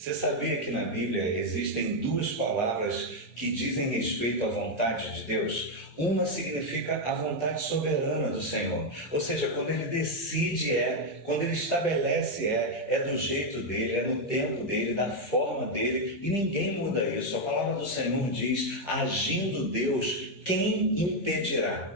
Você sabia que na Bíblia existem duas palavras que dizem respeito à vontade de Deus? Uma significa a vontade soberana do Senhor, ou seja, quando Ele decide quando Ele estabelece é do jeito dEle, é no tempo dEle, da forma dEle, e ninguém muda isso. A palavra do Senhor diz, agindo Deus, quem impedirá?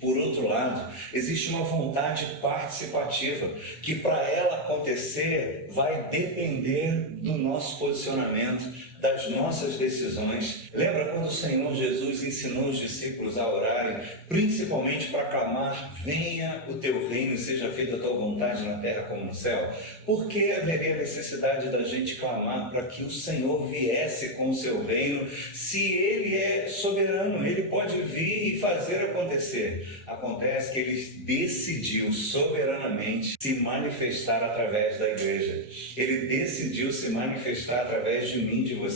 Por outro lado, existe uma vontade participativa, que para ela acontecer vai depender do nosso posicionamento, das nossas decisões. Lembra quando o Senhor Jesus ensinou os discípulos a orarem, principalmente para clamar, venha o teu reino e seja feita a tua vontade na terra como no céu? Por que haveria necessidade da gente clamar para que o Senhor viesse com o seu reino, se Ele é soberano, Ele pode vir e fazer acontecer? Acontece que Ele decidiu soberanamente se manifestar através da igreja. Ele decidiu se manifestar através de mim, de você.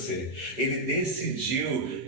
Ele decidiu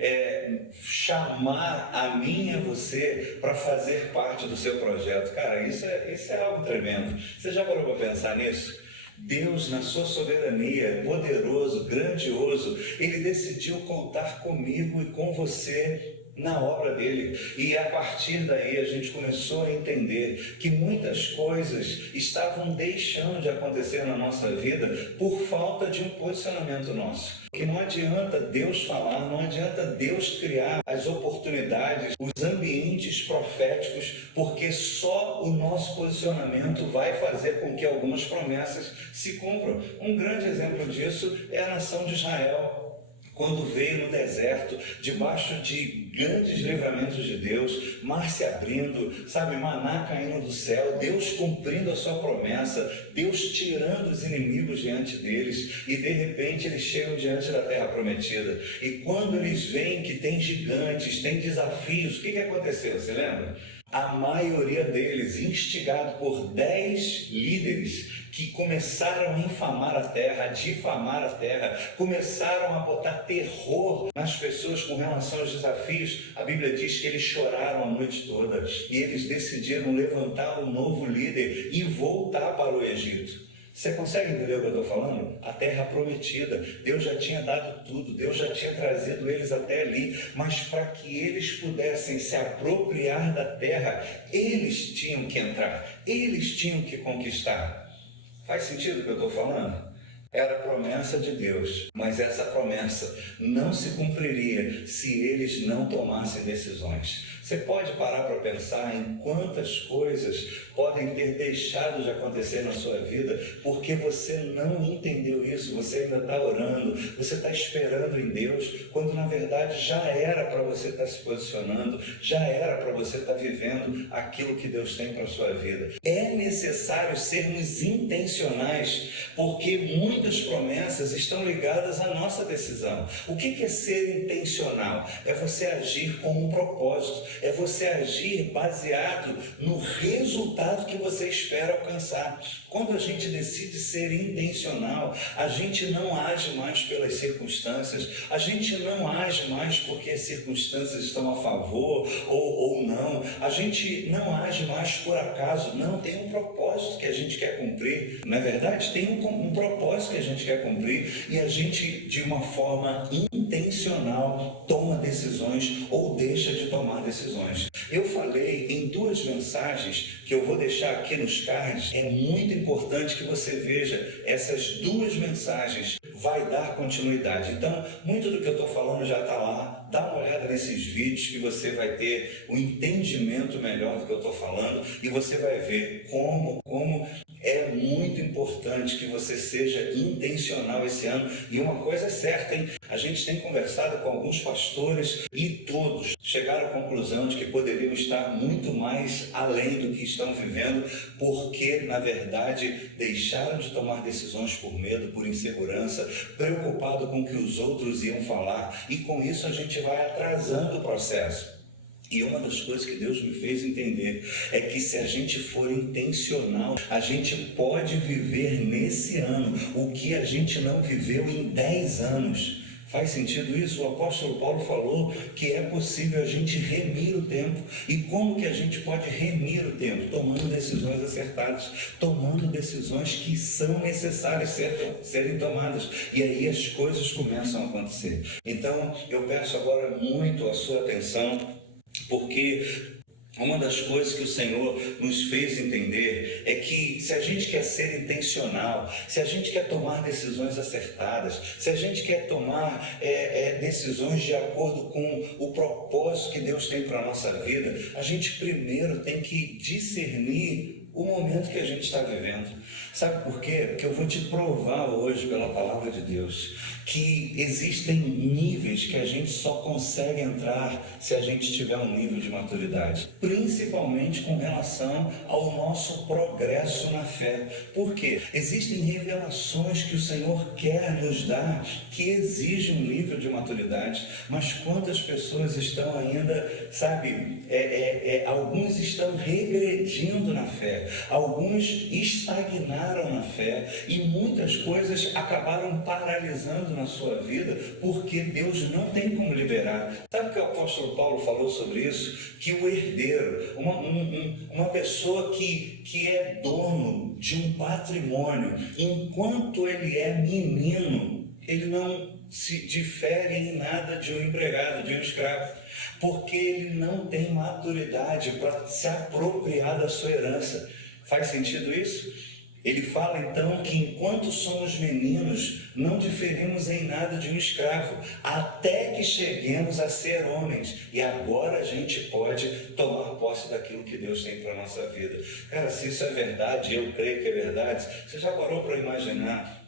chamar a mim e a você para fazer parte do seu projeto. Cara, isso é algo tremendo. Você já parou para pensar nisso? Deus, na sua soberania, poderoso, grandioso, Ele decidiu contar comigo e com você na obra dele, e a partir daí a gente começou a entender que muitas coisas estavam deixando de acontecer na nossa vida por falta de um posicionamento nosso. Que não adianta Deus falar, não adianta Deus criar as oportunidades, os ambientes proféticos, porque só o nosso posicionamento vai fazer com que algumas promessas se cumpram. Um grande exemplo disso é a nação de Israel, quando veio no deserto, debaixo de grandes livramentos de Deus, mar se abrindo, maná caindo do céu, Deus cumprindo a sua promessa, Deus tirando os inimigos diante deles, e de repente eles chegam diante da terra prometida. E quando eles veem que tem gigantes, tem desafios, o que aconteceu? Você lembra? A maioria deles, instigado por 10 líderes, que começaram a infamar a terra, a difamar a terra, começaram a botar terror nas pessoas com relação aos desafios. A Bíblia diz que eles choraram a noite toda e eles decidiram levantar um novo líder e voltar para o Egito. Você consegue entender o que eu estou falando? A terra prometida, Deus já tinha dado tudo, Deus já tinha trazido eles até ali, mas para que eles pudessem se apropriar da terra, eles tinham que entrar, eles tinham que conquistar. Faz sentido o que eu estou falando? Era a promessa de Deus, mas essa promessa não se cumpriria se eles não tomassem decisões. Você pode parar para pensar em quantas coisas podem ter deixado de acontecer na sua vida porque você não entendeu isso, você ainda está orando, você está esperando em Deus, quando na verdade já era para você estar se posicionando, já era para você estar vivendo aquilo que Deus tem para a sua vida. É necessário sermos intencionais, porque muitas promessas estão ligadas à nossa decisão. O que é ser intencional? É você agir com um propósito, é você agir baseado no resultado que você espera alcançar. Quando a gente decide ser intencional, a gente não age mais pelas circunstâncias, a gente não age mais porque as circunstâncias estão a favor ou não, a gente não age mais por acaso, não, tem um propósito que a gente quer cumprir. Na verdade, tem um propósito que a gente quer cumprir e a gente, de uma forma intencional, toma decisões ou deixa de tomar decisões. Eu falei em 2 mensagens que eu vou deixar aqui nos cards. É muito importante que você veja essas 2 mensagens. Vai dar continuidade. Então, muito do que eu estou falando já está lá. Dá uma olhada nesses vídeos que você vai ter um entendimento melhor do que eu estou falando e você vai ver como é muito importante que você seja intencional esse ano. E uma coisa é certa, hein? A gente tem conversado com alguns pastores e todos chegaram à conclusão de que poderiam estar muito mais além do que estão vivendo, porque, na verdade, deixaram de tomar decisões por medo, por insegurança, preocupado com o que os outros iam falar, e com isso a gente vai atrasando o processo. E uma das coisas que Deus me fez entender é que se a gente for intencional, a gente pode viver nesse ano o que a gente não viveu em 10 anos. Faz sentido isso? O apóstolo Paulo falou que é possível a gente remir o tempo. E como que a gente pode remir o tempo? Tomando decisões acertadas, tomando decisões que são necessárias serem tomadas. E aí as coisas começam a acontecer. Então, eu peço agora muito a sua atenção, porque uma das coisas que o Senhor nos fez entender é que se a gente quer ser intencional, se a gente quer tomar decisões acertadas, se a gente quer tomar decisões de acordo com o propósito que Deus tem para a nossa vida, a gente primeiro tem que discernir o momento que a gente está vivendo. Sabe por quê? Porque eu vou te provar hoje pela palavra de Deus que existem níveis que a gente só consegue entrar se a gente tiver um nível de maturidade, principalmente com relação ao nosso progresso na fé. Por quê? Existem revelações que o Senhor quer nos dar que exigem um nível de maturidade, mas quantas pessoas estão ainda, alguns estão regredindo na fé, alguns estagnaram na fé e muitas coisas acabaram paralisando na sua vida porque Deus não tem como liberar. Sabe o que o apóstolo Paulo falou sobre isso? Que o herdeiro, uma pessoa que é dono de um patrimônio, enquanto ele é menino, ele não se difere em nada de um empregado, de um escravo, porque ele não tem maturidade para se apropriar da sua herança. Faz sentido isso? Ele fala então que enquanto somos meninos, não diferimos em nada de um escravo, até que cheguemos a ser homens. E agora a gente pode tomar posse daquilo que Deus tem para a nossa vida. Cara, se isso é verdade, eu creio que é verdade, você já parou para imaginar?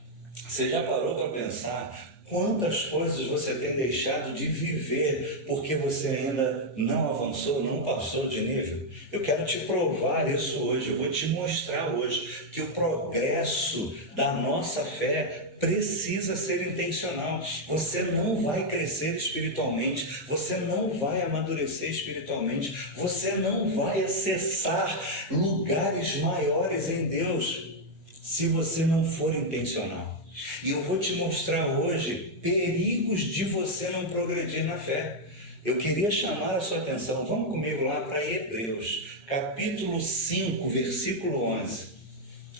Você já parou para pensar quantas coisas você tem deixado de viver porque você ainda não avançou, não passou de nível? Eu quero te provar isso hoje, eu vou te mostrar hoje que o progresso da nossa fé precisa ser intencional. Você não vai crescer espiritualmente, você não vai amadurecer espiritualmente, você não vai acessar lugares maiores em Deus se você não for intencional. E eu vou te mostrar hoje perigos de você não progredir na fé. Eu queria chamar a sua atenção, vamos comigo lá para Hebreus, capítulo 5, versículo 11.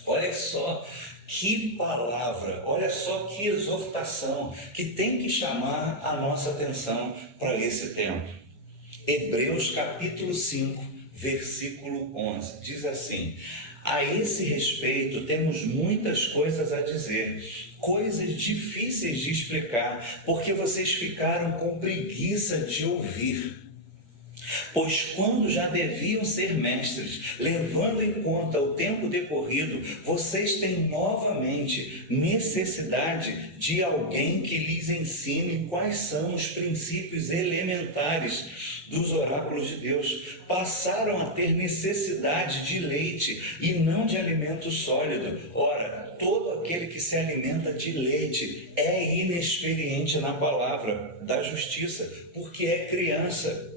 Olha só que palavra, olha só que exortação que tem que chamar a nossa atenção para esse tempo. Hebreus, capítulo 5, versículo 11, diz assim: a esse respeito temos muitas coisas a dizer, coisas difíceis de explicar, porque vocês ficaram com preguiça de ouvir. Pois quando já deviam ser mestres, levando em conta o tempo decorrido, vocês têm novamente necessidade de alguém que lhes ensine quais são os princípios elementares dos oráculos de Deus. Passaram a ter necessidade de leite e não de alimento sólido. Ora, todo aquele que se alimenta de leite é inexperiente na palavra da justiça, porque é criança.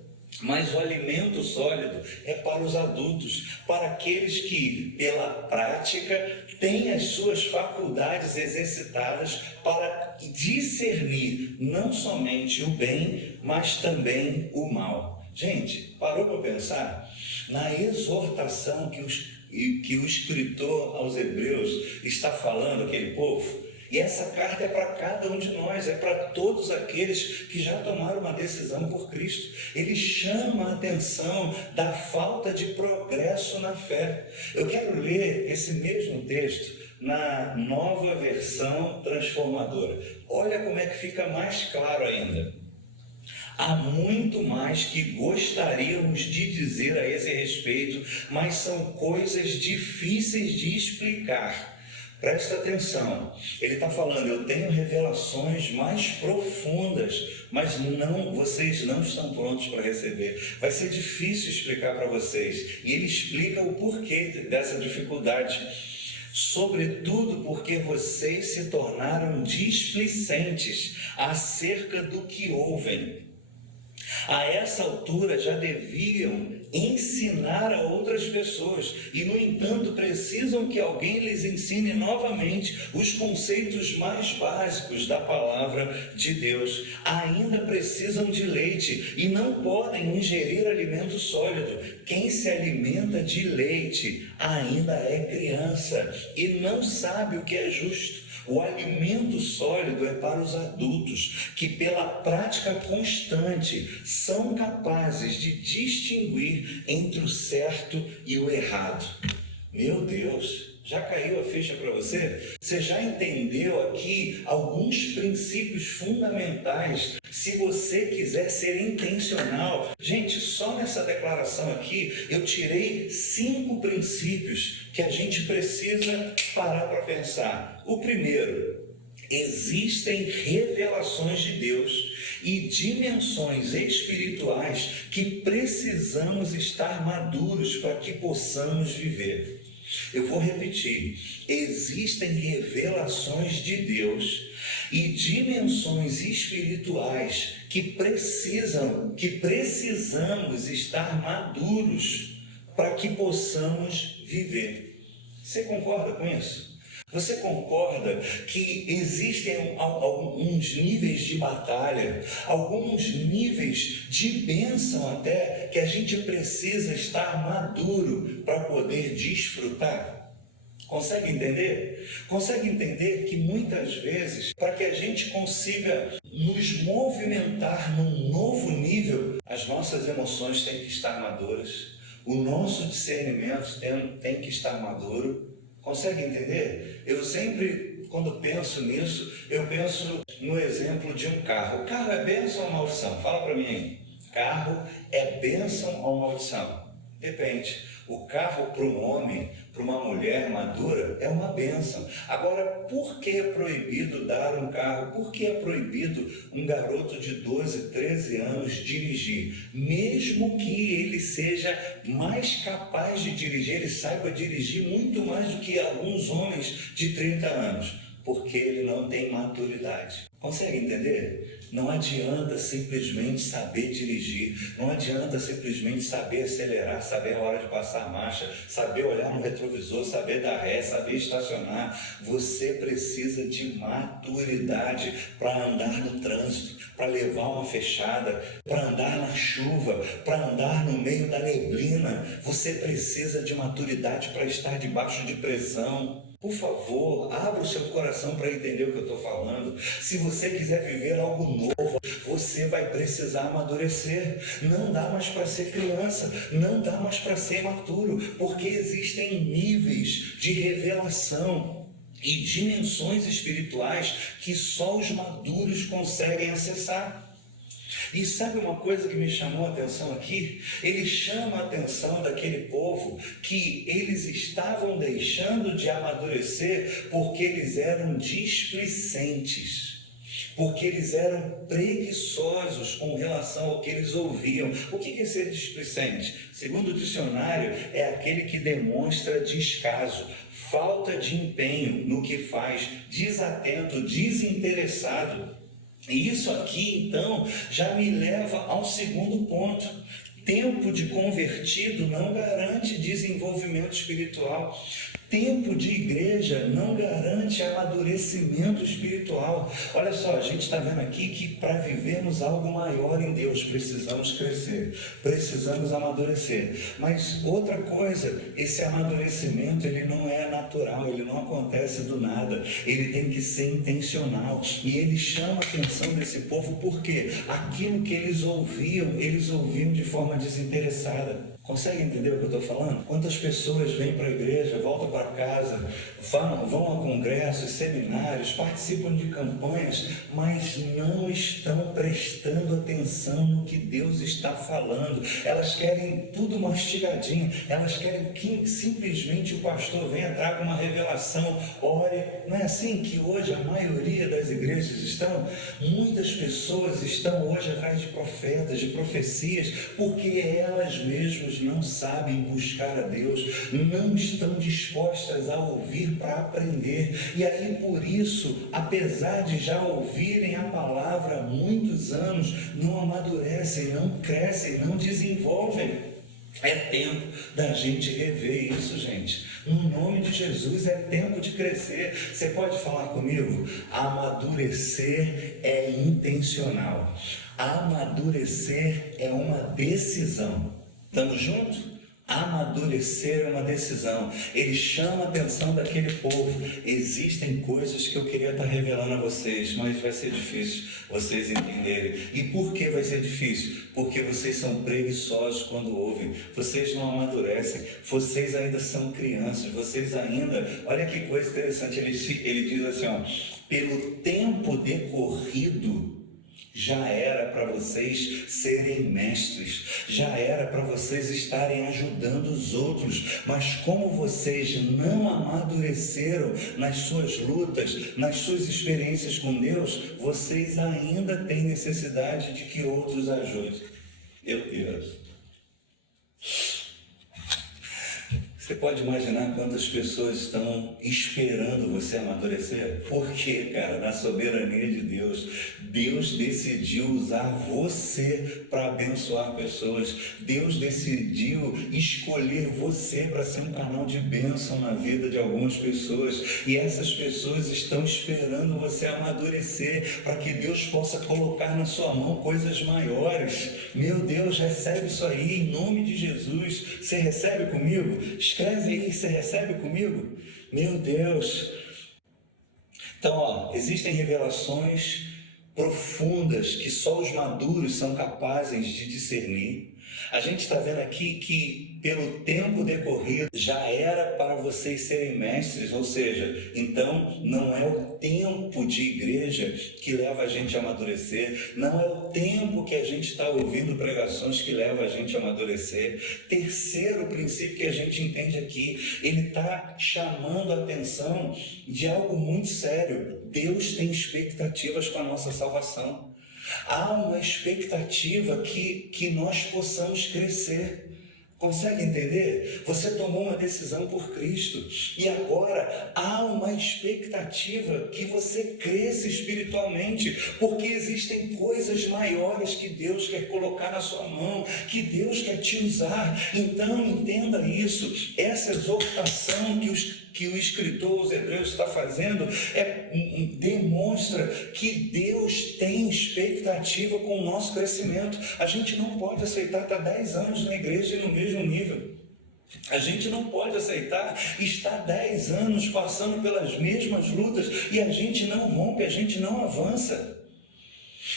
Mas o alimento sólido é para os adultos, para aqueles que, pela prática, têm as suas faculdades exercitadas para discernir não somente o bem, mas também o mal. Gente, parou para pensar na exortação que o escritor aos Hebreus está falando àquele povo? E essa carta é para cada um de nós, é para todos aqueles que já tomaram uma decisão por Cristo. Ele chama a atenção da falta de progresso na fé. Eu quero ler esse mesmo texto na Nova Versão Transformadora. Olha como é que fica mais claro ainda. Há muito mais que gostaríamos de dizer a esse respeito, mas são coisas difíceis de explicar. Presta atenção, ele está falando, eu tenho revelações mais profundas, mas vocês não estão prontos para receber. Vai ser difícil explicar para vocês. E ele explica o porquê dessa dificuldade. Sobretudo porque vocês se tornaram displicentes acerca do que ouvem. A essa altura já deviam ensinar a outras pessoas e, no entanto, precisam que alguém lhes ensine novamente os conceitos mais básicos da palavra de Deus. Ainda precisam de leite e não podem ingerir alimento sólido. Quem se alimenta de leite ainda é criança e não sabe o que é justo. O alimento sólido é para os adultos, que pela prática constante são capazes de distinguir entre o certo e o errado. Meu Deus, já caiu a ficha para você? Você já entendeu aqui alguns princípios fundamentais? Se você quiser ser intencional, gente, só nessa declaração aqui eu tirei 5 princípios que a gente precisa parar para pensar. O primeiro: existem revelações de Deus e dimensões espirituais que precisamos estar maduros para que possamos viver. Eu vou repetir: existem revelações de Deus e dimensões espirituais que precisamos estar maduros para que possamos viver. Você concorda com isso? Você concorda que existem alguns níveis de batalha, alguns níveis de bênção até, que a gente precisa estar maduro para poder desfrutar? Consegue entender? Consegue entender que muitas vezes, para que a gente consiga nos movimentar num novo nível, as nossas emoções têm que estar maduras, o nosso discernimento tem que estar maduro. Consegue entender? Eu sempre, quando penso nisso, eu penso no exemplo de um carro. O carro é bênção ou maldição? Fala para mim aí. Carro é bênção ou maldição? Depende. O carro para um homem, para uma mulher madura, é uma bênção. Agora, por que é proibido dar um carro? Por que é proibido um garoto de 12, 13 anos dirigir? Mesmo que ele seja mais capaz de dirigir, ele saiba dirigir muito mais do que alguns homens de 30 anos, porque ele não tem maturidade. Consegue entender? Não adianta simplesmente saber dirigir, não adianta simplesmente saber acelerar, saber a hora de passar a marcha, saber olhar no retrovisor, saber dar ré, saber estacionar. Você precisa de maturidade para andar no trânsito, para levar uma fechada, para andar na chuva, para andar no meio da neblina. Você precisa de maturidade para estar debaixo de pressão. Por favor, abra o seu coração para entender o que eu estou falando. Se você quiser viver algo novo, você vai precisar amadurecer. Não dá mais para ser criança, não dá mais para ser maturo, porque existem níveis de revelação e dimensões espirituais que só os maduros conseguem acessar. E sabe uma coisa que me chamou a atenção aqui? Ele chama a atenção daquele povo que eles estavam deixando de amadurecer porque eles eram displicentes, porque eles eram preguiçosos com relação ao que eles ouviam. O que é ser displicente? Segundo o dicionário, é aquele que demonstra descaso, falta de empenho no que faz, desatento, desinteressado. E isso aqui, então, já me leva ao segundo ponto. Tempo de convertido não garante desenvolvimento espiritual. Tempo de igreja não garante amadurecimento espiritual. Olha só, a gente está vendo aqui que para vivermos algo maior em Deus, precisamos crescer, precisamos amadurecer. Mas outra coisa, esse amadurecimento ele não é natural, ele não acontece do nada, ele tem que ser intencional. E ele chama a atenção desse povo porque aquilo que eles ouviam de forma desinteressada. Consegue entender o que eu estou falando? Quantas pessoas vêm para a igreja, voltam para casa, vão a congressos, seminários, participam de campanhas, mas não estão prestando atenção no que Deus está falando. Elas querem tudo mastigadinho, elas querem que simplesmente o pastor venha, traga uma revelação, ore. Não é assim que hoje a maioria das igrejas estão? Muitas pessoas estão hoje atrás de profetas, de profecias, porque elas mesmas muitos não sabem buscar a Deus, não estão dispostas a ouvir para aprender. E aí por isso, apesar de já ouvirem a palavra há muitos anos, não amadurecem, não crescem, não desenvolvem. É tempo da gente rever isso, gente. No nome de Jesus, é tempo de crescer. Você pode falar comigo? Amadurecer é intencional. Amadurecer é uma decisão. Estamos juntos? Amadurecer é uma decisão. Ele chama a atenção daquele povo. Existem coisas que eu queria estar revelando a vocês, mas vai ser difícil vocês entenderem. E por que vai ser difícil? Porque vocês são preguiçosos quando ouvem. Vocês não amadurecem. Vocês ainda são crianças. Vocês ainda... Olha que coisa interessante. Ele diz assim, ó, pelo tempo decorrido, já era para vocês serem mestres, já era para vocês estarem ajudando os outros, mas como vocês não amadureceram nas suas lutas, nas suas experiências com Deus, vocês ainda têm necessidade de que outros ajudem. Meu Deus! Você pode imaginar quantas pessoas estão esperando você amadurecer? Porque, cara, na soberania de Deus, Deus decidiu usar você para abençoar pessoas. Deus decidiu escolher você para ser um canal de bênção na vida de algumas pessoas. E essas pessoas estão esperando você amadurecer para que Deus possa colocar na sua mão coisas maiores. Meu Deus, recebe isso aí em nome de Jesus. Você recebe comigo? Escreve aí, você recebe comigo? Meu Deus! Então, ó, existem revelações profundas que só os maduros são capazes de discernir. A gente está vendo aqui que pelo tempo decorrido já era para vocês serem mestres, ou seja, então não é o tempo de igreja que leva a gente a amadurecer, não é o tempo que a gente está ouvindo pregações que leva a gente a amadurecer. Terceiro princípio que a gente entende aqui, ele está chamando a atenção de algo muito sério. Deus tem expectativas com a nossa salvação. Há uma expectativa que nós possamos crescer. Consegue entender? Você tomou uma decisão por Cristo e agora há uma expectativa que você cresça espiritualmente, porque existem coisas maiores que Deus quer colocar na sua mão, que Deus quer te usar. Então entenda isso. Essa exortação que o escritor aos Hebreus está fazendo demonstra que Deus tem expectativa com o nosso crescimento. A gente não pode aceitar estar 10 anos na igreja e no mesmo nível. A gente não pode aceitar estar 10 anos passando pelas mesmas lutas e a gente não rompe, a gente não avança.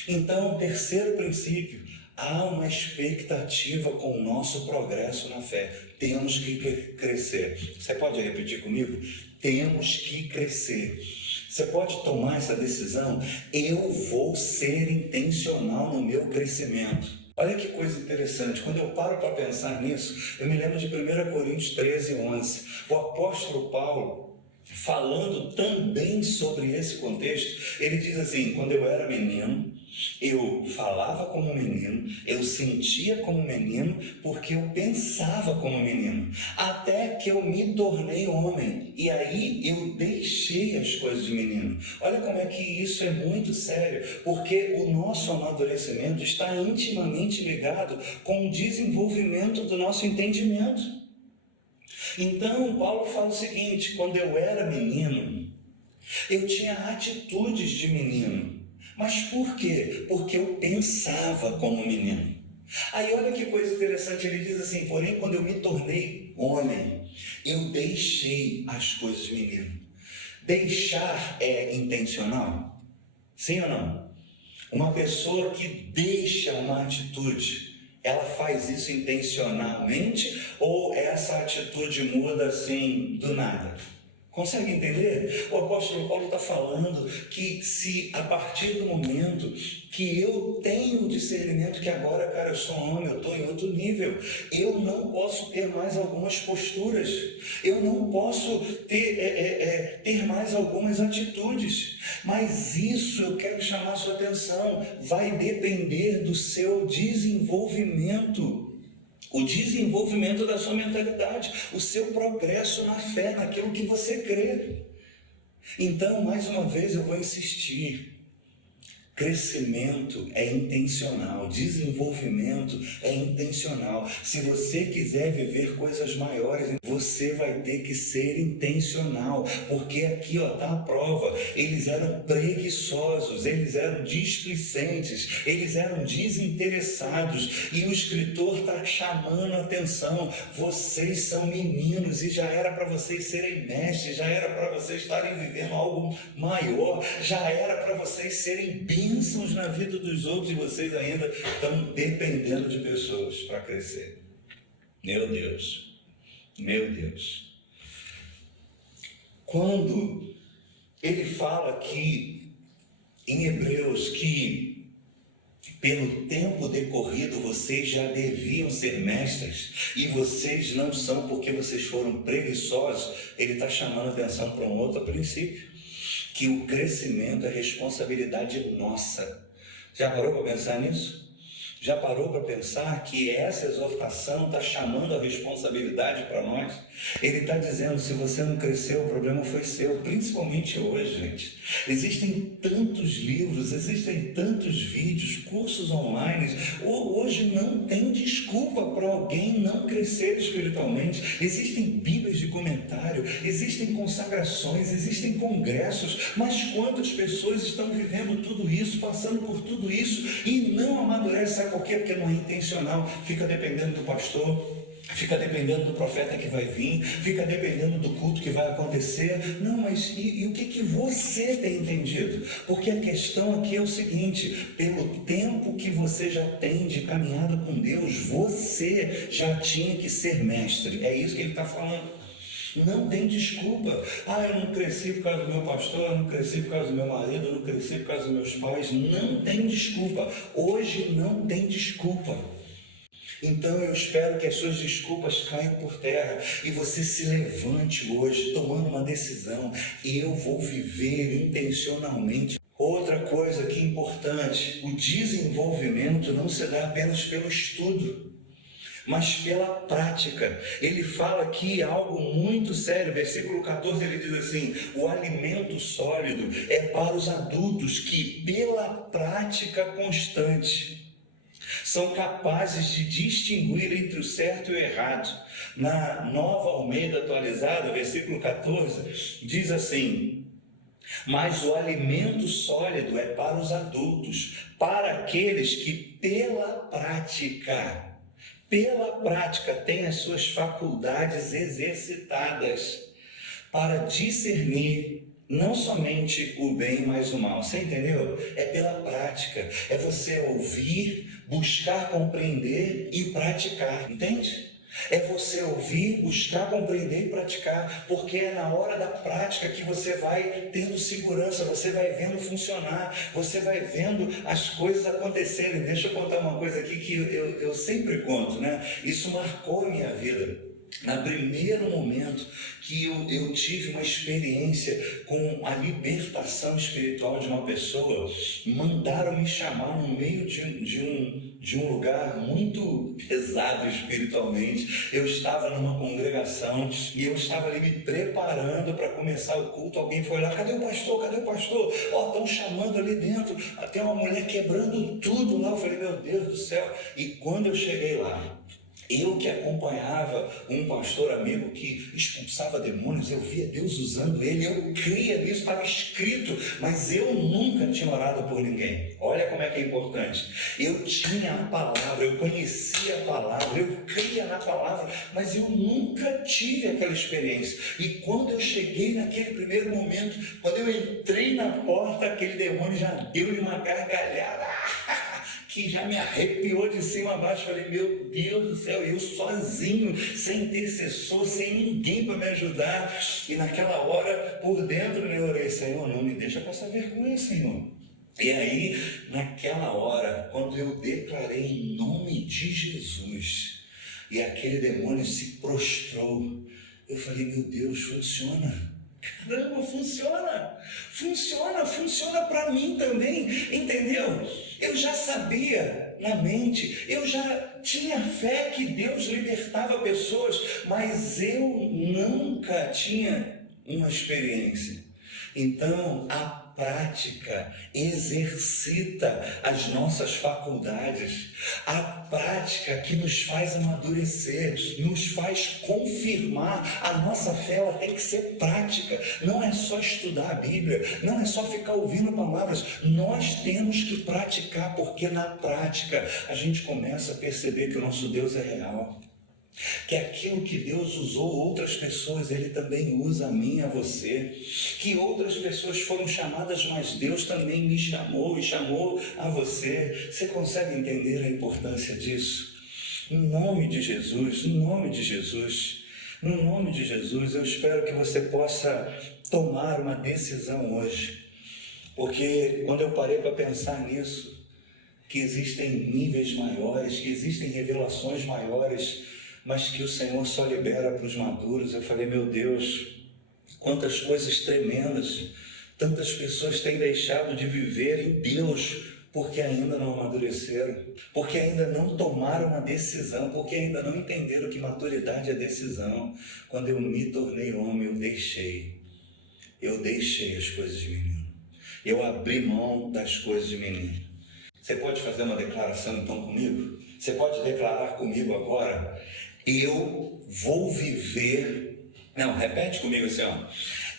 Então, terceiro princípio, há uma expectativa com o nosso progresso na fé. Temos que crescer. Você pode repetir comigo? Temos que crescer. Você pode tomar essa decisão? Eu vou ser intencional no meu crescimento. Olha que coisa interessante, quando eu paro para pensar nisso, eu me lembro de 1 Coríntios 13, 11. O apóstolo Paulo, falando também sobre esse contexto, ele diz assim: quando eu era menino, eu falava como menino, eu sentia como menino, porque eu pensava como menino, até que eu me tornei homem, e aí eu deixei as coisas de menino. Olha como é que isso é muito sério, porque o nosso amadurecimento está intimamente ligado com o desenvolvimento do nosso entendimento. Então, Paulo fala o seguinte: quando eu era menino, eu tinha atitudes de menino. Mas por quê? Porque eu pensava como menino. Aí olha que coisa interessante, ele diz assim: porém, quando eu me tornei homem, eu deixei as coisas de menino. Deixar é intencional? Sim ou não? Uma pessoa que deixa uma atitude, ela faz isso intencionalmente ou essa atitude muda assim do nada? Consegue entender? O apóstolo Paulo está falando que se a partir do momento que eu tenho o discernimento que agora, cara, eu sou homem, eu estou em outro nível, eu não posso ter mais algumas posturas, eu não posso ter mais algumas atitudes, mas isso eu quero chamar a sua atenção, vai depender do seu desenvolvimento. o desenvolvimento da sua mentalidade, o seu progresso na fé, naquilo que você crê. Então, mais uma vez eu vou insistir. Crescimento é intencional, desenvolvimento é intencional. Se você quiser viver coisas maiores, você vai ter que ser intencional, porque aqui está a prova. Eles eram preguiçosos, eles eram displicentes, eles eram desinteressados, e o escritor está chamando a atenção. Vocês são meninos e já era para vocês serem mestres, já era para vocês estarem vivendo algo maior, já era para vocês serem bênçãos na vida dos outros, e vocês ainda estão dependendo de pessoas para crescer. Meu Deus, meu Deus. Quando ele fala aqui em Hebreus que pelo tempo decorrido vocês já deviam ser mestres e vocês não são porque vocês foram preguiçosos, ele está chamando a atenção para um outro princípio, que o crescimento é responsabilidade nossa. Já parou para pensar nisso? Já parou para pensar que essa exortação está chamando a responsabilidade para nós? Ele está dizendo, se você não cresceu, o problema foi seu, principalmente hoje, gente. Existem tantos livros, existem tantos vídeos, cursos online. Hoje não tem desculpa para alguém não crescer espiritualmente. Existem bíblias de comentário, existem consagrações, existem congressos, mas quantas pessoas estão vivendo tudo isso, passando por tudo isso e não amadurecem? Sabe por quê? Porque não é intencional, fica dependendo do pastor, fica dependendo do profeta que vai vir, fica dependendo do culto que vai acontecer. Não, mas e o que você tem entendido? Porque a questão aqui é o seguinte: pelo tempo que você já tem de caminhada com Deus, você já tinha que ser mestre. É isso que ele está falando. Não tem desculpa. Eu não cresci por causa do meu pastor, eu não cresci por causa do meu marido, eu não cresci por causa dos meus pais. Não tem desculpa. Hoje não tem desculpa. Então eu espero que as suas desculpas caiam por terra e você se levante hoje tomando uma decisão. Eu vou viver intencionalmente. Outra coisa que é importante: o desenvolvimento não se dá apenas pelo estudo, mas pela prática. Ele fala aqui algo muito sério. Versículo 14 ele diz assim: o alimento sólido é para os adultos que pela prática constante são capazes de distinguir entre o certo e o errado. Na Nova Almeida Atualizada, versículo 14, diz assim: mas o alimento sólido é para os adultos, para aqueles que pela prática têm as suas faculdades exercitadas para discernir não somente o bem, mas o mal. Você entendeu? É pela prática, é você ouvir, buscar compreender e praticar, entende? É você ouvir, buscar compreender e praticar, porque é na hora da prática que você vai tendo segurança, você vai vendo funcionar, você vai vendo as coisas acontecerem. Deixa eu contar uma coisa aqui que eu sempre conto, né? Isso marcou a minha vida. No primeiro momento que eu tive uma experiência com a libertação espiritual de uma pessoa, mandaram me chamar no meio de um lugar muito pesado espiritualmente. Eu estava numa congregação e eu estava ali me preparando para começar o culto. Alguém foi lá: cadê o pastor? Cadê o pastor? Estão chamando ali dentro, tem uma mulher quebrando tudo lá. Eu falei: meu Deus do céu. E quando eu cheguei lá, eu que acompanhava um pastor amigo que expulsava demônios, eu via Deus usando ele, eu cria nisso, estava escrito, mas eu nunca tinha orado por ninguém. Olha como é que é importante. Eu tinha a palavra, eu conhecia a palavra, eu cria na palavra, mas eu nunca tive aquela experiência. E quando eu cheguei naquele primeiro momento, quando eu entrei na porta, aquele demônio já deu-lhe uma gargalhada que já me arrepiou de cima a baixo. Falei: meu Deus do céu, eu sozinho, sem intercessor, sem ninguém para me ajudar. E naquela hora, por dentro, eu orei: Senhor, não me deixa passar vergonha, Senhor. E aí, naquela hora, quando eu declarei em nome de Jesus, e aquele demônio se prostrou, eu falei: meu Deus, funciona. Caramba, funciona para mim também, entendeu? Eu já sabia na mente, eu já tinha fé que Deus libertava pessoas, mas eu nunca tinha uma experiência. Então, a prática exercita as nossas faculdades, a prática que nos faz amadurecer, nos faz confirmar. A nossa fé, ela tem que ser prática, não é só estudar a Bíblia, não é só ficar ouvindo palavras, nós temos que praticar, porque na prática a gente começa a perceber que o nosso Deus é real. Que aquilo que Deus usou outras pessoas, Ele também usa a mim e a você. Que outras pessoas foram chamadas, mas Deus também me chamou e chamou a você. Você consegue entender a importância disso? Em nome de Jesus, em nome de Jesus, no nome de Jesus, eu espero que você possa tomar uma decisão hoje. Porque quando eu parei para pensar nisso, que existem níveis maiores, que existem revelações maiores, mas que o Senhor só libera para os maduros. Eu falei, meu Deus, quantas coisas tremendas, tantas pessoas têm deixado de viver em Deus, porque ainda não amadureceram, porque ainda não tomaram uma decisão, porque ainda não entenderam que maturidade é decisão. Quando eu me tornei homem, eu deixei as coisas de menino, eu abri mão das coisas de menino. Você pode fazer uma declaração então comigo? Você pode declarar comigo agora? Eu vou viver, repete comigo assim,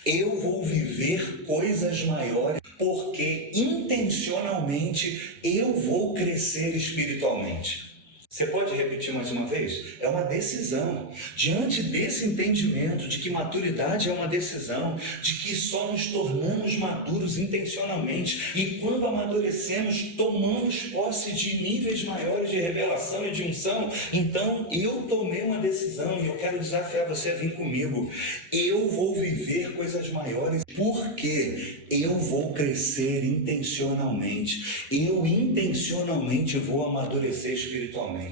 eu vou viver coisas maiores, porque intencionalmente eu vou crescer espiritualmente. Você pode repetir mais uma vez? É uma decisão. Diante desse entendimento de que maturidade é uma decisão, de que só nos tornamos maduros intencionalmente, e quando amadurecemos, tomamos posse de níveis maiores de revelação e de unção. Então, eu tomei uma decisão e eu quero desafiar você a vir comigo. Eu vou viver coisas maiores, porque eu vou crescer intencionalmente. Eu intencionalmente vou amadurecer espiritualmente.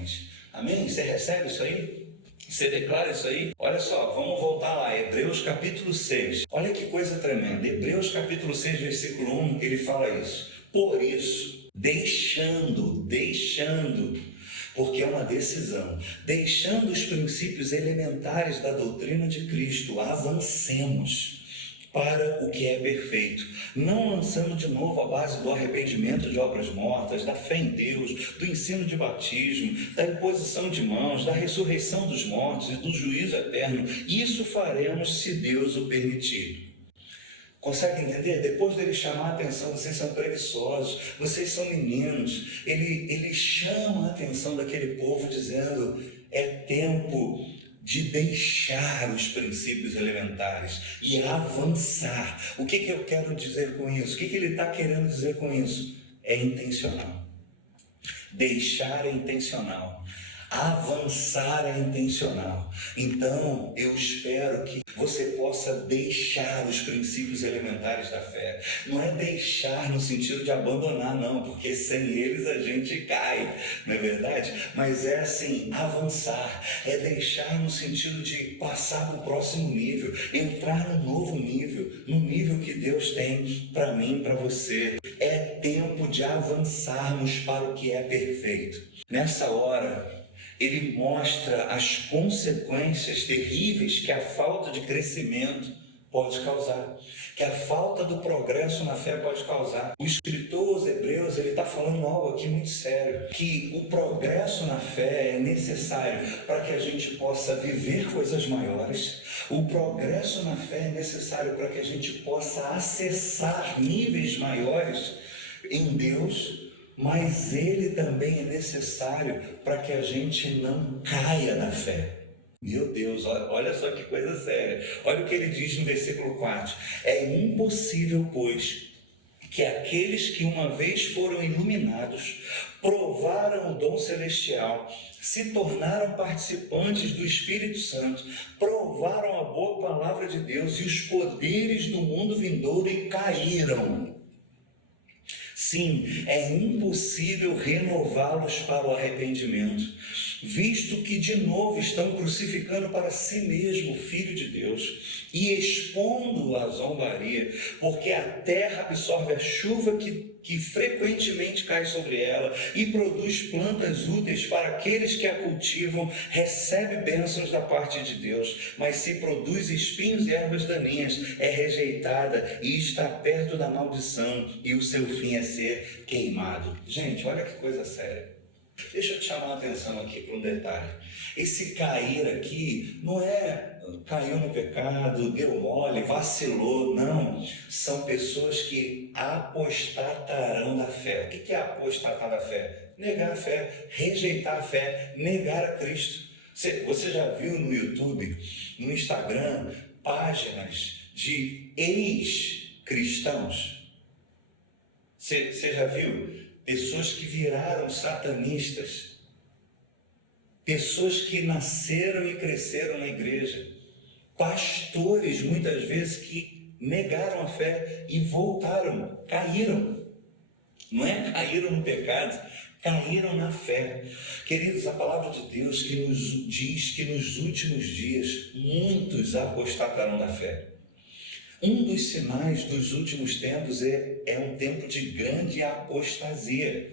Amém? Você recebe isso aí? Você declara isso aí? Olha só, vamos voltar lá, Hebreus capítulo 6. Olha que coisa tremenda. Hebreus capítulo 6, versículo 1, ele fala isso. Por isso, deixando, porque é uma decisão, deixando os princípios elementares da doutrina de Cristo, avancemos para o que é perfeito, não lançando de novo a base do arrependimento de obras mortas, da fé em Deus, do ensino de batismo, da imposição de mãos, da ressurreição dos mortos e do juízo eterno. Isso faremos se Deus o permitir. Consegue entender? Depois dele chamar a atenção, vocês são preguiçosos, vocês são meninos, ele chama a atenção daquele povo dizendo, é tempo de deixar os princípios elementares e avançar. O que eu quero dizer com isso? O que ele está querendo dizer com isso? É intencional. Deixar é intencional. Avançar é intencional. Então, eu espero que você possa deixar os princípios elementares da fé. Não é deixar no sentido de abandonar, não, porque sem eles a gente cai, não é verdade? Mas é assim, avançar, é deixar no sentido de passar para o próximo nível, entrar no novo nível, no nível que Deus tem para mim, para você. É tempo de avançarmos para o que é perfeito. Nessa hora, ele mostra as consequências terríveis que a falta de crescimento pode causar, que a falta do progresso na fé pode causar. O escritor aos Hebreus, ele está falando algo aqui muito sério, que o progresso na fé é necessário para que a gente possa viver coisas maiores. O progresso na fé é necessário para que a gente possa acessar níveis maiores em Deus, mas ele também é necessário para que a gente não caia na fé. Meu Deus, olha só que coisa séria. Olha o que ele diz no versículo 4. É impossível, pois, que aqueles que uma vez foram iluminados, provaram o dom celestial, se tornaram participantes do Espírito Santo, provaram a boa palavra de Deus e os poderes do mundo vindouro e caíram. Sim, é impossível renová-los para o arrependimento. visto que de novo estão crucificando para si mesmo o Filho de Deus e expondo-o à zombaria, porque a terra absorve a chuva que frequentemente cai sobre ela e produz plantas úteis para aqueles que a cultivam, recebe bênçãos da parte de Deus, mas se produz espinhos e ervas daninhas, é rejeitada e está perto da maldição, e o seu fim é ser queimado. Gente, olha que coisa séria. Deixa eu te chamar a atenção aqui para um detalhe. Esse cair aqui não é caiu no pecado, deu mole, vacilou, não. São pessoas que apostatarão da fé. O que é apostatar da fé? Negar a fé, rejeitar a fé, negar a Cristo. Você já viu no YouTube, no Instagram, páginas de ex-cristãos? Você já viu? Pessoas que viraram satanistas, pessoas que nasceram e cresceram na igreja, pastores muitas vezes que negaram a fé e voltaram, caíram. Não é caíram no pecado, caíram na fé. Queridos, a palavra de Deus que nos diz que nos últimos dias muitos apostatarão da fé. Um dos sinais dos últimos tempos é um tempo de grande apostasia.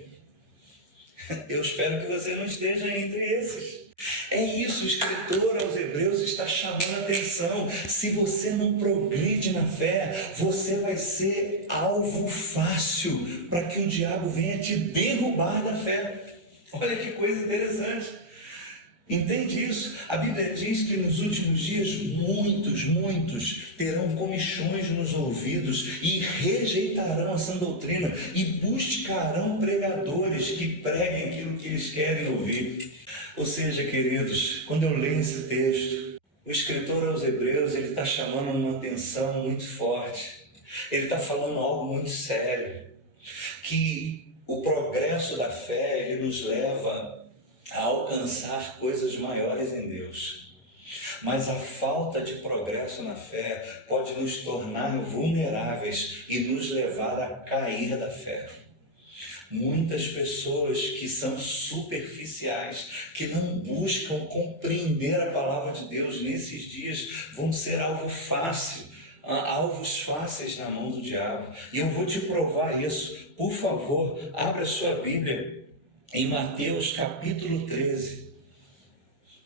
Eu espero que você não esteja entre esses. É isso, o escritor aos Hebreus está chamando a atenção. Se você não progride na fé, você vai ser alvo fácil para que o diabo venha te derrubar da fé. Olha que coisa interessante. Entende isso? A Bíblia diz que nos últimos dias muitos terão comichões nos ouvidos e rejeitarão a sã doutrina e buscarão pregadores que preguem aquilo que eles querem ouvir. Ou seja, queridos, quando eu leio esse texto, o escritor aos Hebreus, ele está chamando uma atenção muito forte. Ele está falando algo muito sério, que o progresso da fé, ele nos leva a alcançar coisas maiores em Deus. Mas a falta de progresso na fé pode nos tornar vulneráveis e nos levar a cair da fé. Muitas pessoas que são superficiais, que não buscam compreender a palavra de Deus nesses dias, vão ser alvos fáceis na mão do diabo. E eu vou te provar isso. Por favor, abra sua Bíblia em Mateus capítulo 13.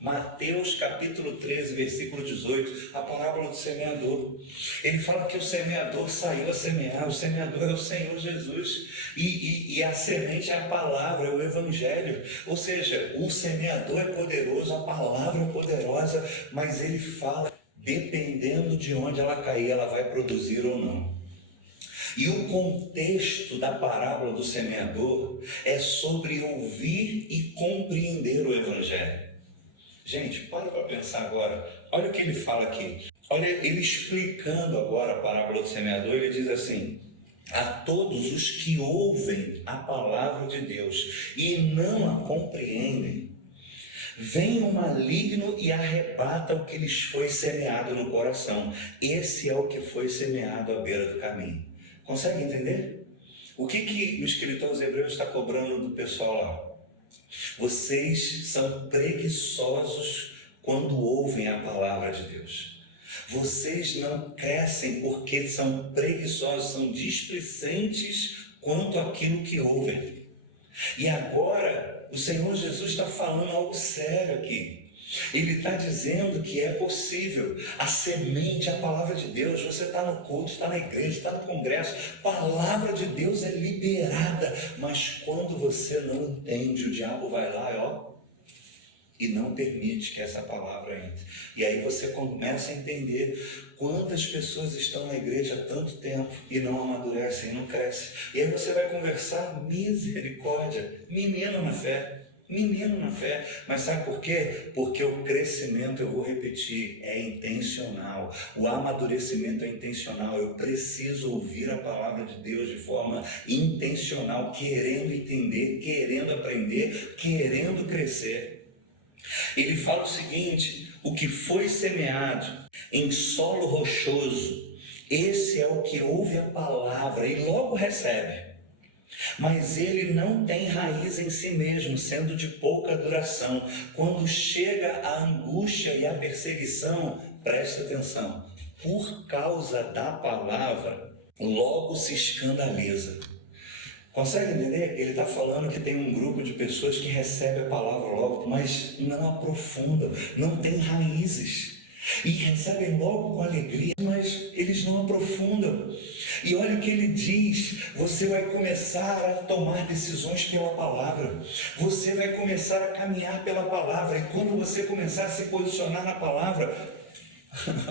Mateus capítulo 13, versículo 18, a parábola do semeador. Ele fala que o semeador saiu a semear, o semeador é o Senhor Jesus, e a semente é a palavra, é o evangelho. Ou seja, o semeador é poderoso, a palavra é poderosa, mas ele fala, dependendo de onde ela cair, ela vai produzir ou não. E o contexto da parábola do semeador é sobre ouvir e compreender o evangelho. Gente, para pensar agora. Olha o que ele fala aqui. Olha ele explicando agora a parábola do semeador. Ele diz assim: a todos os que ouvem a palavra de Deus e não a compreendem, vem o maligno e arrebata o que lhes foi semeado no coração. Esse é o que foi semeado à beira do caminho. Consegue entender? O que o escritor aos Hebreus está cobrando do pessoal lá? Vocês são preguiçosos quando ouvem a palavra de Deus. Vocês não crescem porque são preguiçosos, são displicentes quanto àquilo que ouvem. E agora o Senhor Jesus está falando algo sério aqui. Ele está dizendo que é possível, a semente, a palavra de Deus, você está no culto, está na igreja, está no congresso, a palavra de Deus é liberada, mas quando você não entende, o diabo vai lá e não permite que essa palavra entre. E aí você começa a entender quantas pessoas estão na igreja há tanto tempo e não amadurecem, não crescem. E aí você vai conversar, misericórdia, menino na fé, mas sabe por quê? Porque o crescimento, eu vou repetir, é intencional, o amadurecimento é intencional. Eu preciso ouvir a palavra de Deus de forma intencional, querendo entender, querendo aprender, querendo crescer. Ele fala o seguinte: o que foi semeado em solo rochoso, esse é o que ouve a palavra e logo recebe. Mas ele não tem raiz em si mesmo, sendo de pouca duração. Quando chega a angústia e a perseguição, presta atenção, por causa da palavra, logo se escandaliza. Consegue entender? Ele está falando que tem um grupo de pessoas que recebe a palavra logo, mas não aprofundam, não tem raízes. E recebem logo com alegria, mas eles não aprofundam. E olha o que ele diz: você vai começar a tomar decisões pela palavra, você vai começar a caminhar pela palavra, e quando você começar a se posicionar na palavra,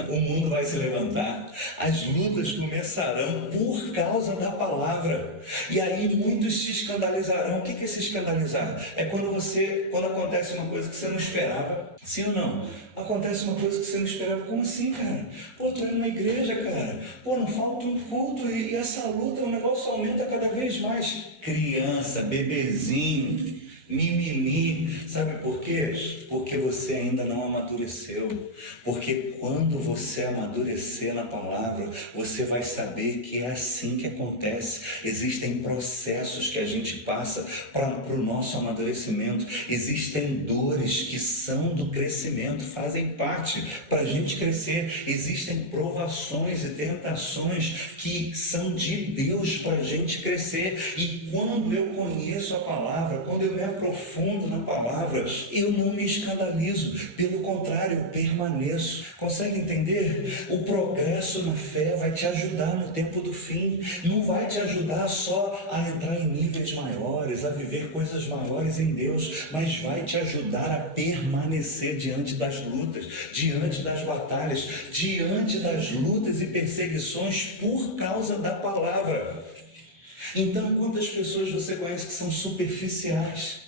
o mundo vai se levantar, as lutas começarão por causa da palavra, e aí muitos se escandalizarão. O que é se escandalizar? É quando acontece uma coisa que você não esperava. Sim ou não? Acontece uma coisa que você não esperava. Como assim, cara? Pô, tô indo na igreja, cara. Pô, não falta um culto, e essa luta, o negócio aumenta cada vez mais. Criança, bebezinho, mimimi, sabe por quê? Porque você ainda não amadureceu. Porque quando você amadurecer na palavra, você vai saber que é assim que acontece. Existem processos que a gente passa para o nosso amadurecimento. Existem dores que são do crescimento, fazem parte para a gente crescer. Existem provações e tentações que são de Deus para a gente crescer. E quando eu conheço a palavra, quando eu me aprofundo na palavra, eu não me escandalizo, pelo contrário, eu permaneço. Consegue entender? O progresso na fé vai te ajudar no tempo do fim, não vai te ajudar só a entrar em níveis maiores, a viver coisas maiores em Deus, mas vai te ajudar a permanecer diante das lutas, diante das batalhas, diante das lutas e perseguições por causa da palavra. Então, quantas pessoas você conhece que são superficiais,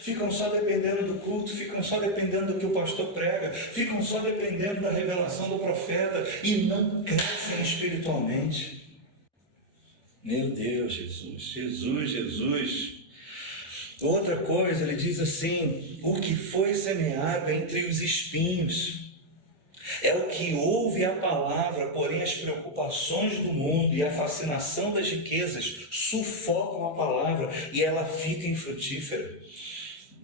ficam só dependendo do culto, ficam só dependendo do que o pastor prega, ficam só dependendo da revelação do profeta e não crescem espiritualmente? Meu Deus, Jesus. Outra coisa, ele diz assim: o que foi semeado entre os espinhos é o que ouve a palavra, porém as preocupações do mundo e a fascinação das riquezas sufocam a palavra e ela fica infrutífera.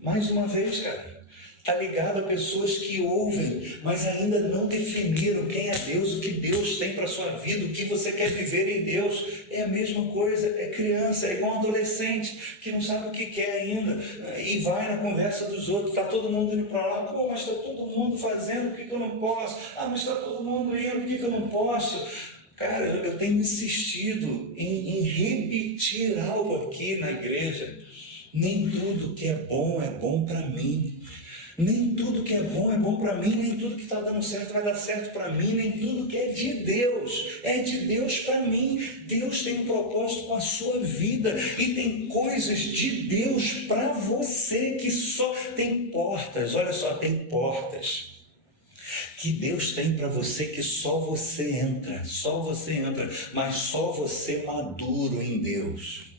Mais uma vez, cara, está ligado a pessoas que ouvem, mas ainda não definiram quem é Deus, o que Deus tem para a sua vida, o que você quer viver em Deus. É a mesma coisa, é criança, é igual adolescente que não sabe o que quer ainda e vai na conversa dos outros. Está todo mundo indo para lá, pô, mas está todo mundo fazendo, por que eu não posso? Ah, mas está todo mundo indo, por que eu não posso? Cara, eu tenho insistido em repetir algo aqui na igreja: nem tudo que é bom para mim. Nem tudo que é bom para mim, nem tudo que está dando certo vai dar certo para mim, nem tudo que é de Deus para mim. Deus tem um propósito com a sua vida e tem coisas de Deus para você que só tem portas, olha só, tem portas que Deus tem para você que só você entra, mas só você maduro em Deus.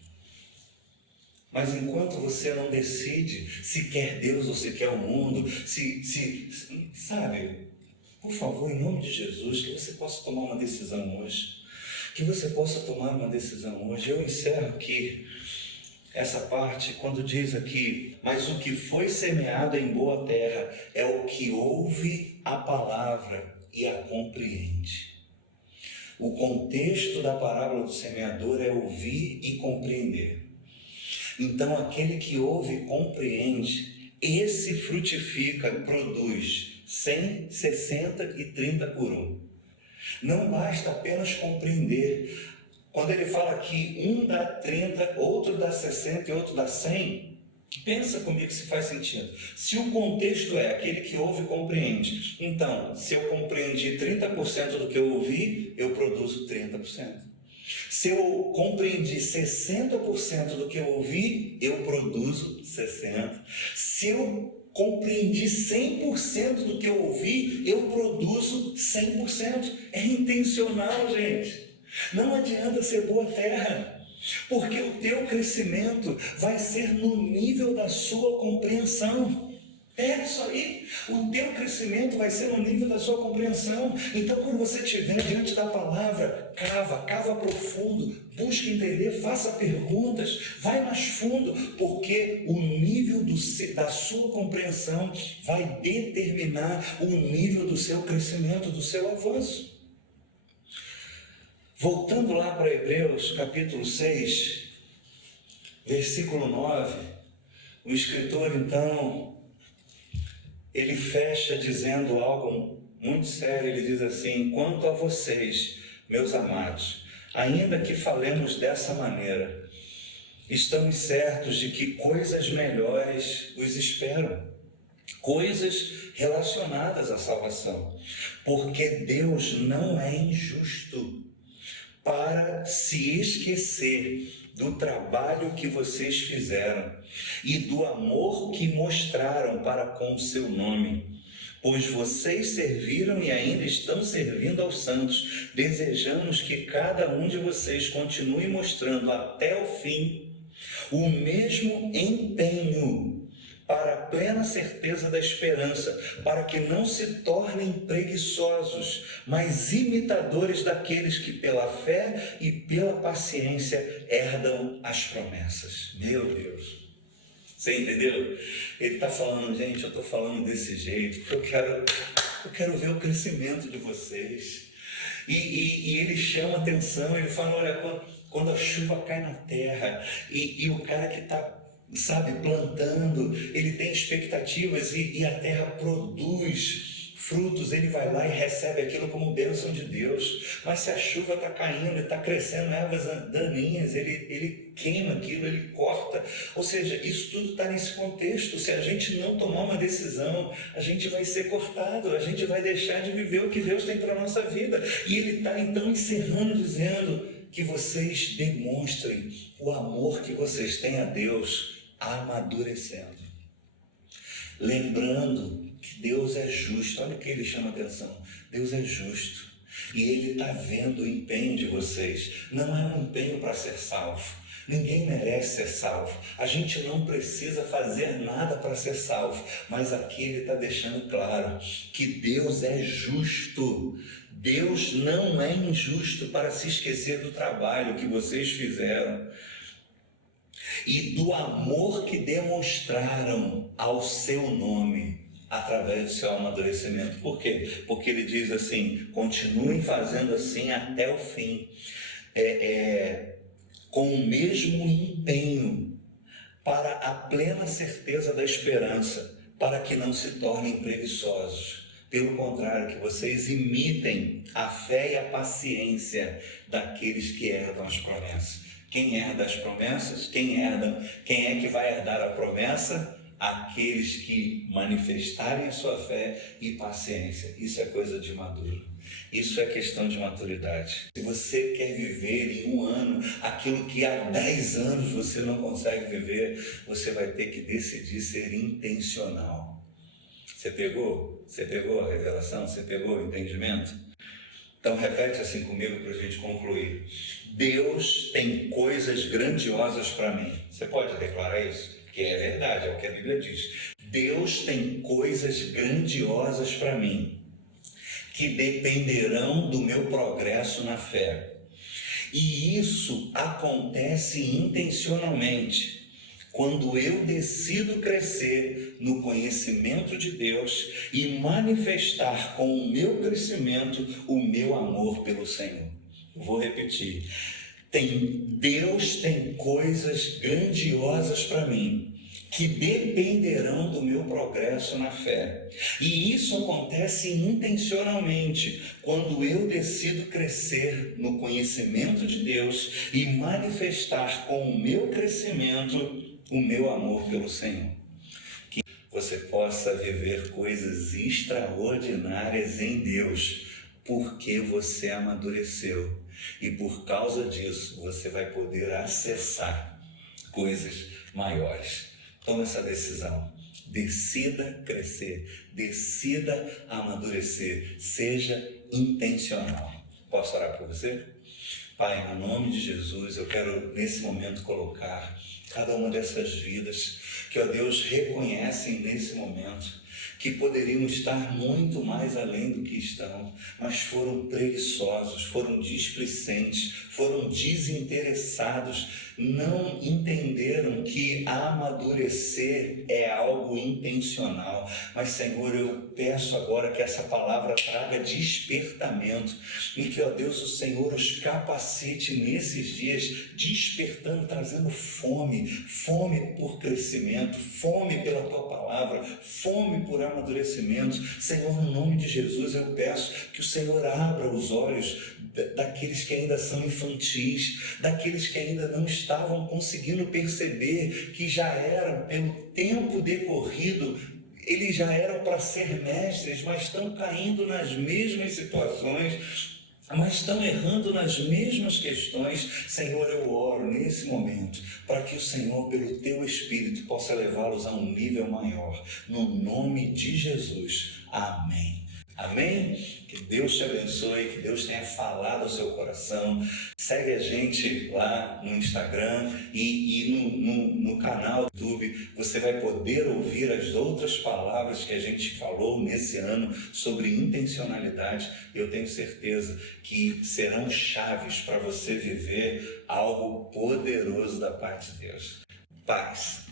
Mas enquanto você não decide se quer Deus ou se quer o mundo, sabe, por favor, em nome de Jesus, que você possa tomar uma decisão hoje. Eu encerro aqui essa parte quando diz aqui: mas o que foi semeado em boa terra é o que ouve a palavra e a compreende. O contexto da parábola do semeador é ouvir e compreender. Então, aquele que ouve e compreende, esse frutifica, produz 100, 60 e 30 por um. Não basta apenas compreender. Quando ele fala que um dá 30, outro dá 60 e outro dá 100, pensa comigo se faz sentido. Se o contexto é aquele que ouve e compreende, então, se eu compreendi 30% do que eu ouvi, eu produzo 30%. Se eu compreendi 60% do que eu ouvi, eu produzo 60%. Se eu compreendi 100% do que eu ouvi, eu produzo 100%. É intencional, gente. Não adianta ser boa terra, porque o teu crescimento vai ser no nível da sua compreensão. Pega isso aí, o teu crescimento vai ser no nível da sua compreensão. Então, quando você estiver diante da palavra, cava profundo, busque entender, faça perguntas, vai mais fundo, porque o nível da sua compreensão vai determinar o nível do seu crescimento, do seu avanço. Voltando lá para Hebreus capítulo 6, versículo 9, o escritor então, ele fecha dizendo algo muito sério. Ele diz assim: quanto a vocês, meus amados, ainda que falemos dessa maneira, estamos certos de que coisas melhores os esperam, coisas relacionadas à salvação, porque Deus não é injusto para se esquecer do trabalho que vocês fizeram e do amor que mostraram para com o seu nome, pois vocês serviram e ainda estão servindo aos santos. Desejamos que cada um de vocês continue mostrando até o fim o mesmo empenho para a plena certeza da esperança, para que não se tornem preguiçosos, mas imitadores daqueles que pela fé e pela paciência herdam as promessas. Meu Deus, você entendeu? Ele está falando: gente, eu estou falando desse jeito porque eu quero ver o crescimento de vocês. E ele chama atenção, ele fala: olha, quando a chuva cai na terra e o cara que está, plantando, ele tem expectativas e a terra produz frutos, ele vai lá e recebe aquilo como bênção de Deus. Mas se a chuva está caindo e está crescendo ervas daninhas, ele queima aquilo, ele corta. Ou seja, isso tudo está nesse contexto. Se a gente não tomar uma decisão, a gente vai ser cortado, a gente vai deixar de viver o que Deus tem para a nossa vida. E ele está então encerrando dizendo que vocês demonstrem o amor que vocês têm a Deus, amadurecendo, lembrando que Deus é justo. Olha o que ele chama atenção: Deus é justo e Ele está vendo o empenho de vocês. Não é um empenho para ser salvo, ninguém merece ser salvo, a gente não precisa fazer nada para ser salvo, mas aqui ele está deixando claro que Deus é justo. Deus não é injusto para se esquecer do trabalho que vocês fizeram e do amor que demonstraram ao seu nome através do seu amadurecimento. Por quê? Porque ele diz assim: continuem fazendo assim até o fim, com o mesmo empenho, para a plena certeza da esperança, para que não se tornem preguiçosos. Pelo contrário, que vocês imitem a fé e a paciência daqueles que herdam as promessas. Quem herda as promessas? Quem é que vai herdar a promessa? Aqueles que manifestarem a sua fé e paciência. Isso é coisa de maduro. Isso é questão de maturidade. Se você quer viver em um ano aquilo que há 10 anos você não consegue viver, você vai ter que decidir ser intencional. Você pegou? Você pegou a revelação? Você pegou o entendimento? Então repete assim comigo para a gente concluir. Deus tem coisas grandiosas para mim. Você pode declarar isso? Que é verdade, é o que a Bíblia diz. Deus tem coisas grandiosas para mim, que dependerão do meu progresso na fé. E isso acontece intencionalmente, quando eu decido crescer no conhecimento de Deus e manifestar com o meu crescimento o meu amor pelo Senhor. Vou repetir. Deus tem coisas grandiosas para mim, que dependerão do meu progresso na fé. E isso acontece intencionalmente, quando eu decido crescer no conhecimento de Deus e manifestar com o meu crescimento o meu amor pelo Senhor. Que você possa viver coisas extraordinárias em Deus, porque você amadureceu. E por causa disso, você vai poder acessar coisas maiores. Toma essa decisão. Decida crescer, decida amadurecer, seja intencional. Posso orar por você? Pai, no nome de Jesus, eu quero nesse momento colocar cada uma dessas vidas que, ó Deus, reconhecem nesse momento que poderiam estar muito mais além do que estão, mas foram preguiçosos, foram displicentes, foram desinteressados, não entenderam que amadurecer é algo intencional. Mas, Senhor, eu peço agora que essa palavra traga despertamento e que, ó Deus, o Senhor os capacite nesses dias, despertando, trazendo fome por crescimento, fome pela Tua palavra, fome por amadurecimento. Senhor, no nome de Jesus, eu peço que o Senhor abra os olhos daqueles que ainda são infantis, daqueles que ainda não estavam conseguindo perceber que já eram, pelo tempo decorrido, eles já eram para ser mestres, mas estão caindo nas mesmas situações, mas estão errando nas mesmas questões. Senhor, eu oro nesse momento para que o Senhor, pelo Teu Espírito, possa levá-los a um nível maior, no nome de Jesus. Amém. Amém? Que Deus te abençoe, que Deus tenha falado ao seu coração. Segue a gente lá no Instagram e no canal do YouTube. Você vai poder ouvir as outras palavras que a gente falou nesse ano sobre intencionalidade. Eu tenho certeza que serão chaves para você viver algo poderoso da parte de Deus. Paz.